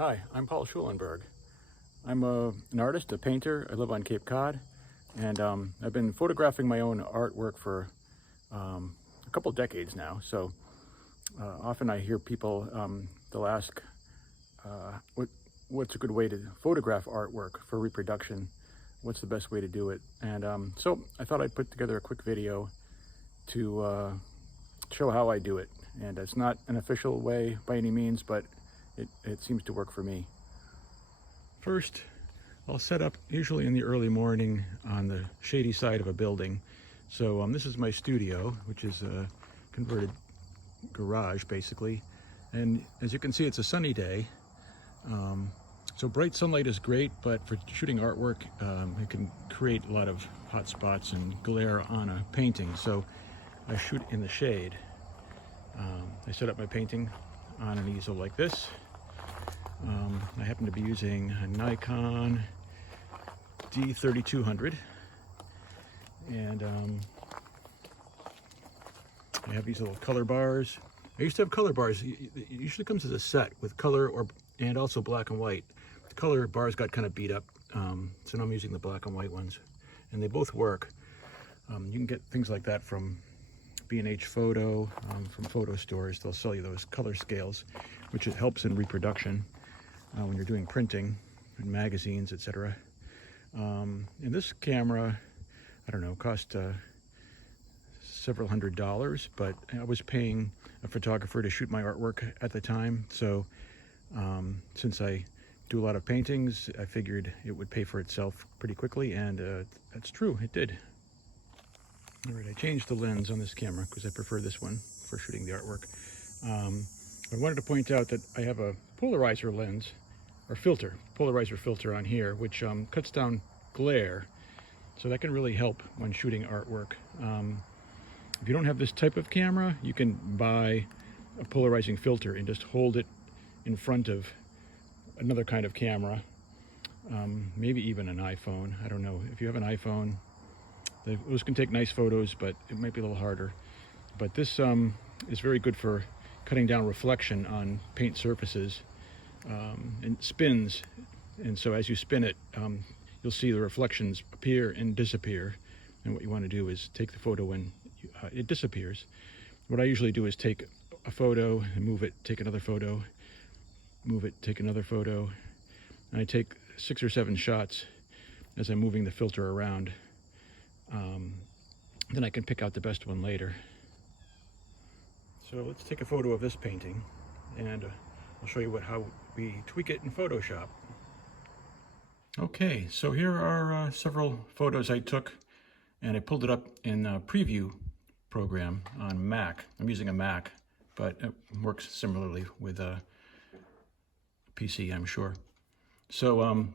Hi, I'm Paul Schulenberg. I'm an artist, a painter. I live on Cape Cod, and I've been photographing my own artwork for a couple decades now. So often I hear people, they'll ask, what's a good way to photograph artwork for reproduction? What's the best way to do it? And so I thought I'd put together a quick video to show how I do it. And it's not an official way by any means, but it seems to work for me. First, I'll set up usually in the early morning on the shady side of a building. So this is my studio, which is a converted garage basically. And as you can see, it's a sunny day. So bright sunlight is great, but for shooting artwork, it can create a lot of hot spots and glare on a painting. So I shoot in the shade. I set up my painting on an easel like this. I happen to be using a Nikon D3200, and I have these little color bars. I used to have color bars. It usually comes as a set with color and also black and white. The color bars got kind of beat up, so now I'm using the black and white ones, and they both work. You can get things like that from B&H Photo, from photo stores. They'll sell you those color scales, which it helps in reproduction when you're doing printing in magazines, etc. And this camera, I don't know, cost several $100s, but I was paying a photographer to shoot my artwork at the time. So since I do a lot of paintings, I figured it would pay for itself pretty quickly, and that's true, it did. All right, I changed the lens on this camera because I prefer this one for shooting the artwork. I wanted to point out that I have a polarizer lens, or filter, polarizer filter on here, which cuts down glare. So that can really help when shooting artwork. If you don't have this type of camera, you can buy a polarizing filter and just hold it in front of another kind of camera, maybe even an iPhone. I don't know. If you have an iPhone, those can take nice photos, but it might be a little harder. But this is very good for cutting down reflection on paint surfaces and spins. And so as you spin it, you'll see the reflections appear and disappear. And what you want to do is take the photo when it disappears. What I usually do is take a photo and move it, take another photo, move it, take another photo. And I take 6 or 7 shots as I'm moving the filter around. Then I can pick out the best one later. So let's take a photo of this painting, and I'll show you how we tweak it in Photoshop. Okay, so here are several photos I took, and I pulled it up in a preview program on Mac. I'm using a Mac, but it works similarly with a PC, I'm sure. So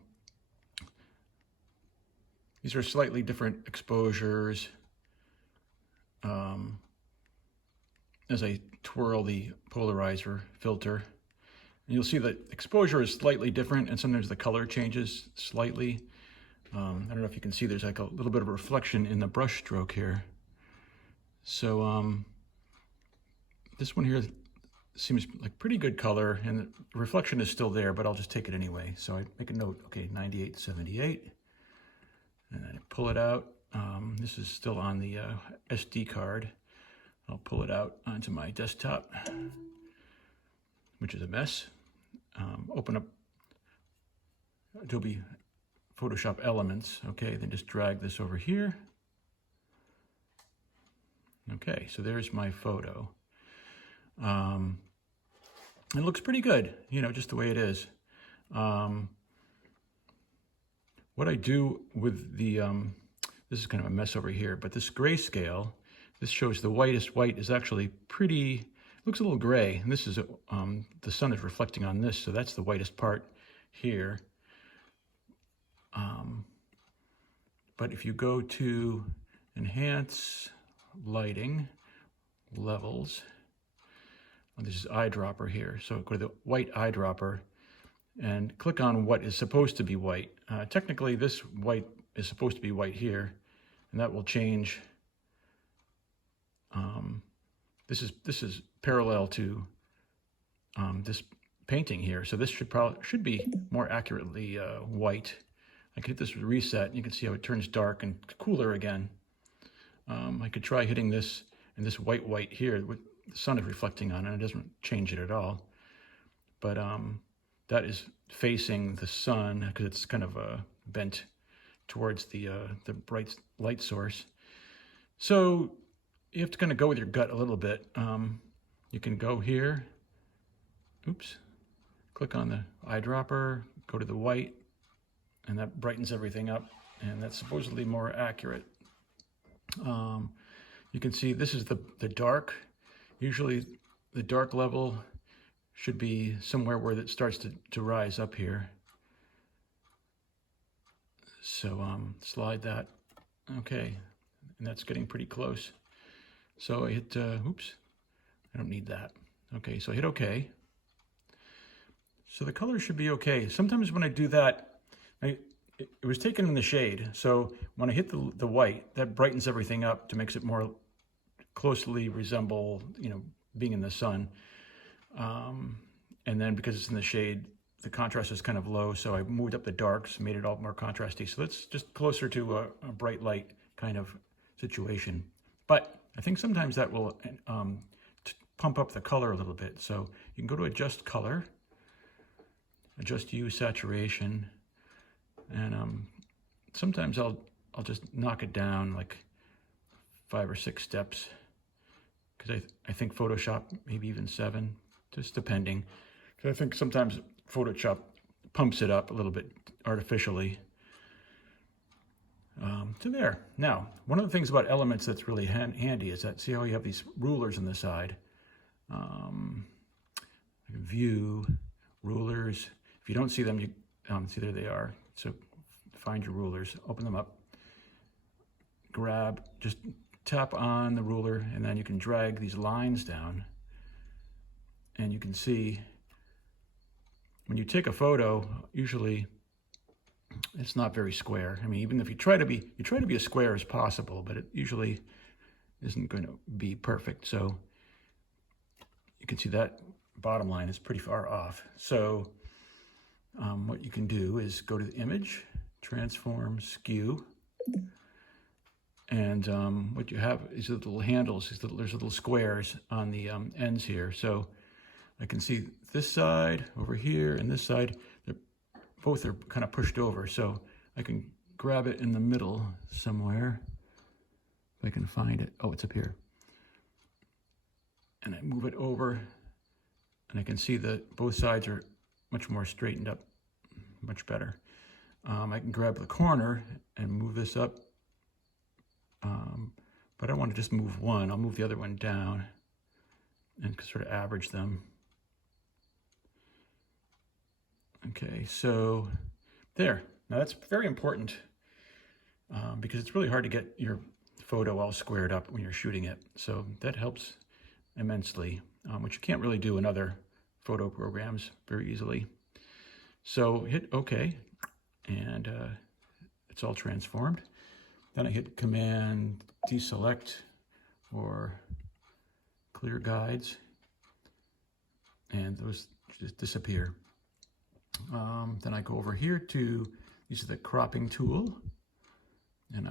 these are slightly different exposures. As I twirl the polarizer filter, and you'll see that exposure is slightly different, and sometimes the color changes slightly. I don't know if you can see, there's like a little bit of a reflection in the brush stroke here. So this one here seems like pretty good color, and the reflection is still there, but I'll just take it anyway. So I make a note, okay, 9878, and I pull it out. This is still on the SD card. I'll pull it out onto my desktop, which is a mess. Open up Adobe Photoshop Elements. Okay, then just drag this over here. Okay, so there's my photo. It looks pretty good, you know, just the way it is. What I do with the, this is kind of a mess over here, but this grayscale, this shows the whitest white is actually pretty, looks a little gray. And this is, the sun is reflecting on this, so that's the whitest part here. But if you go to Enhance, Lighting, Levels, and this is Eyedropper here. So go to the white eyedropper and click on what is supposed to be white. Technically, this white is supposed to be white here, and that will change. This is parallel to this painting here. So this should be more accurately white. I could hit this with reset, and you can see how it turns dark and cooler again. I could try hitting this and this white here with the sun is reflecting on it. It doesn't change it at all. But that is facing the sun because it's kind of bent towards the bright light source. So you have to kind of go with your gut a little bit. You can go here. Oops. Click on the eyedropper, go to the white, and that brightens everything up, and that's supposedly more accurate. You can see this is the dark. Usually the dark level should be somewhere where it starts to rise up here. So slide that. Okay, and that's getting pretty close. So I hit, oops, I don't need that. Okay, so I hit OK. So the color should be okay. Sometimes when I do that, it was taken in the shade. So when I hit the white, that brightens everything up to makes it more closely resemble, being in the sun. And then because it's in the shade, the contrast is kind of low. So I moved up the darks, made it all more contrasty. So that's just closer to a bright light kind of situation. But I think sometimes that will pump up the color a little bit. So you can go to adjust color, adjust hue, saturation, and sometimes I'll just knock it down like 5 or 6 steps, because I think Photoshop maybe even 7, just depending. Because I think sometimes Photoshop pumps it up a little bit artificially. So there. Now, one of the things about elements that's really handy is that, see how you have these rulers on the side? View, rulers. If you don't see them, you see there they are. So find your rulers, open them up, grab, just tap on the ruler, and then you can drag these lines down. And you can see when you take a photo, usually it's not very square. I mean, even if you try to be as square as possible, but it usually isn't going to be perfect. So you can see that bottom line is pretty far off. So what you can do is go to the image, transform, skew, and what you have is little handles. There's little squares on the ends here. So I can see this side over here and this side, both are kind of pushed over. So I can grab it in the middle somewhere, if I can find it. Oh, it's up here. And I move it over, and I can see that both sides are much more straightened up, much better. I can grab the corner and move this up, but I want to just move one. I'll move the other one down and sort of average them. Okay, so there. Now that's very important because it's really hard to get your photo all squared up when you're shooting it. So that helps immensely, which you can't really do in other photo programs very easily. So hit OK, and it's all transformed. Then I hit Command deselect or clear guides, and those just disappear. Then I go over here to, these are the cropping tool, and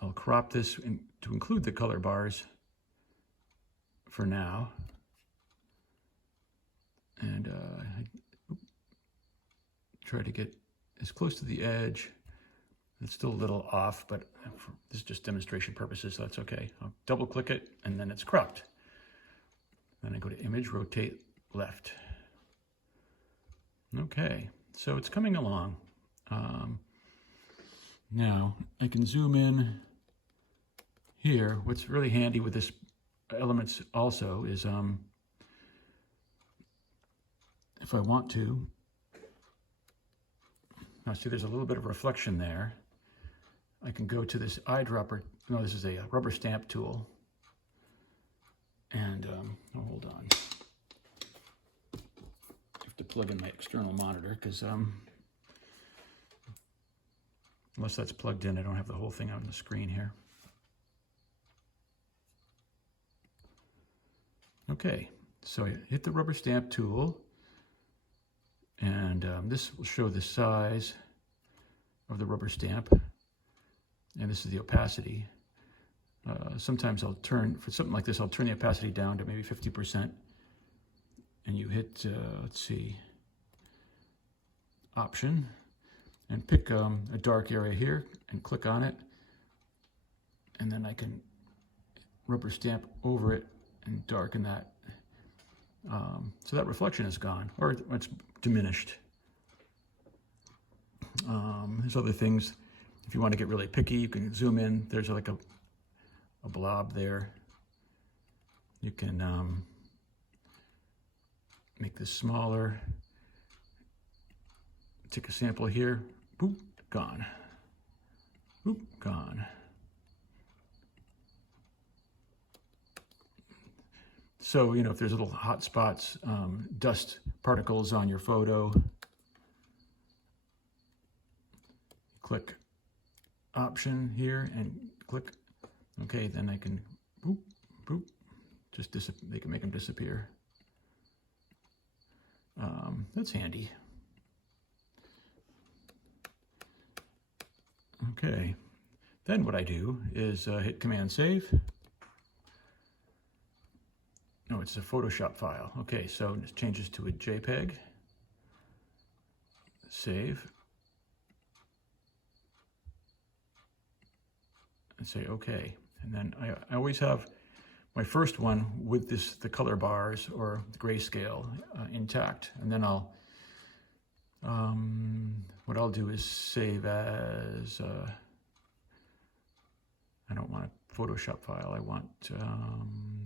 I'll crop this to include the color bars for now. And I try to get as close to the edge. It's still a little off, but this is just demonstration purposes, so that's okay. I'll double click it, and then it's cropped. Then I go to image, rotate left. Okay, so it's coming along. Now I can zoom in here. What's really handy with this elements also is if I want to, now see there's a little bit of reflection there. I can go to this eyedropper. No, this is a rubber stamp tool. And oh, hold on. I have to plug in my external monitor because unless that's plugged in, I don't have the whole thing out on the screen here. Okay, so I hit the rubber stamp tool, and this will show the size of the rubber stamp, and this is the opacity. Sometimes I'll turn, for something like this, I'll turn the opacity down to maybe 50%, and you hit, let's see, Option, and pick a dark area here and click on it, and then I can rubber stamp over it and darken that. So that reflection is gone, or it's diminished. There's other things. If you want to get really picky, you can zoom in. There's like a blob there. You can make this smaller. Take a sample here. Boop, gone. Boop, gone. So, you know, if there's little hot spots, dust particles on your photo, click Option here and click. Okay, then I can boop, boop, just they can make them disappear. That's handy. Okay, then what I do is hit Command Save. No, it's a Photoshop file. Okay, so it changes to a JPEG. Save. And say OK. And then I always have my first one with the color bars or the grayscale intact. And then what I'll do is save as, I don't want a Photoshop file, I want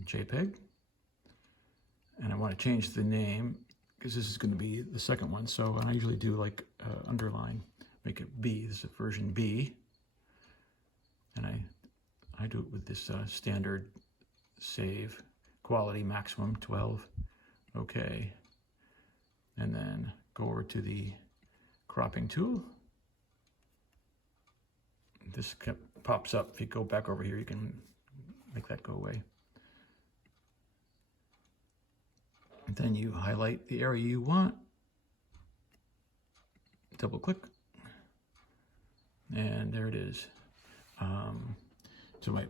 JPEG. And I want to change the name because this is going to be the second one. So I usually do like underline, make it B. This is version B. And I do it with this standard save, quality maximum 12. Okay. And then go over to the cropping tool. This pops up. If you go back over here, you can make that go away. And then you highlight the area you want, double click, and there it is. So I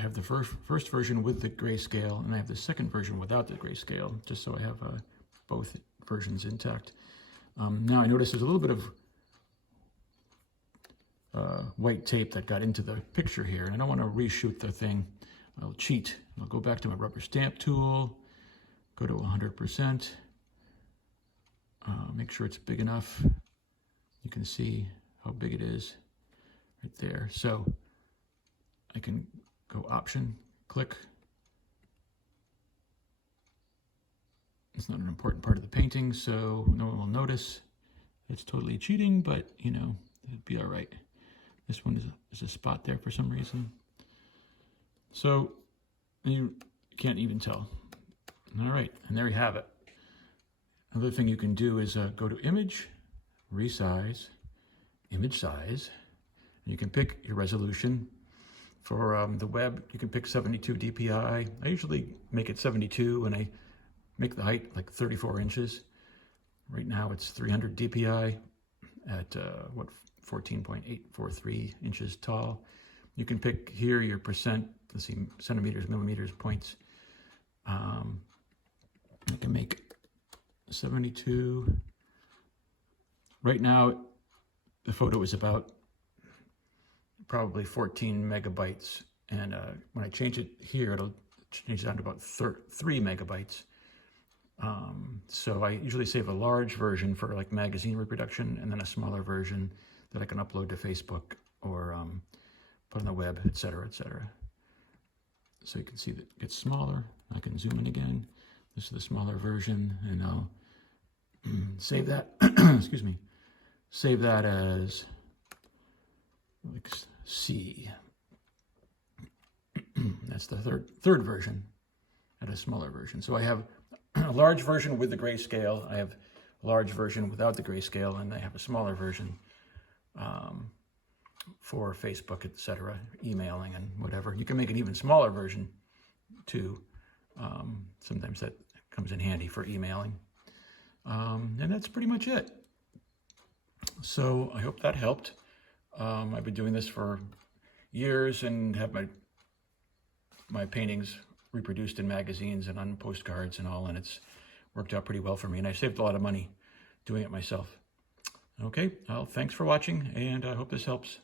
have the first version with the grayscale, and I have the second version without the grayscale, just so I have both versions intact. Now I notice there's a little bit of white tape that got into the picture here, and I don't want to reshoot the thing. I'll cheat. I'll go back to my rubber stamp tool, go to 100%, make sure it's big enough. You can see how big it is right there. So I can go Option, click. It's not an important part of the painting, so no one will notice. It's totally cheating, but you know, it'd be all right. This one is a spot there for some reason. So you can't even tell. All right, and there you have it. Another thing you can do is go to Image, Resize, Image Size, and you can pick your resolution. For the web, you can pick 72 dpi. I usually make it 72, and I make the height like 34 inches. Right now it's 300 dpi at 14.843 inches tall. You can pick here your percent, let's see, centimeters, millimeters, points. I can make 72. Right now, the photo is about probably 14 megabytes. And when I change it here, it'll change down to about 3 megabytes. So I usually save a large version for like magazine reproduction, and then a smaller version that I can upload to Facebook or put on the web, etc., etc. So you can see that it gets smaller. I can zoom in again. This is the smaller version, and I'll save that. Excuse me. Save that as like C. That's the third version, at a smaller version. So I have a large version with the grayscale. I have a large version without the grayscale, and I have a smaller version for Facebook, etc., emailing and whatever. You can make an even smaller version too. Sometimes that comes in handy for emailing. And that's pretty much it. So I hope that helped. I've been doing this for years and have my paintings reproduced in magazines and on postcards and all, and it's worked out pretty well for me, and I saved a lot of money doing it myself. Okay, well, thanks for watching, and I hope this helps.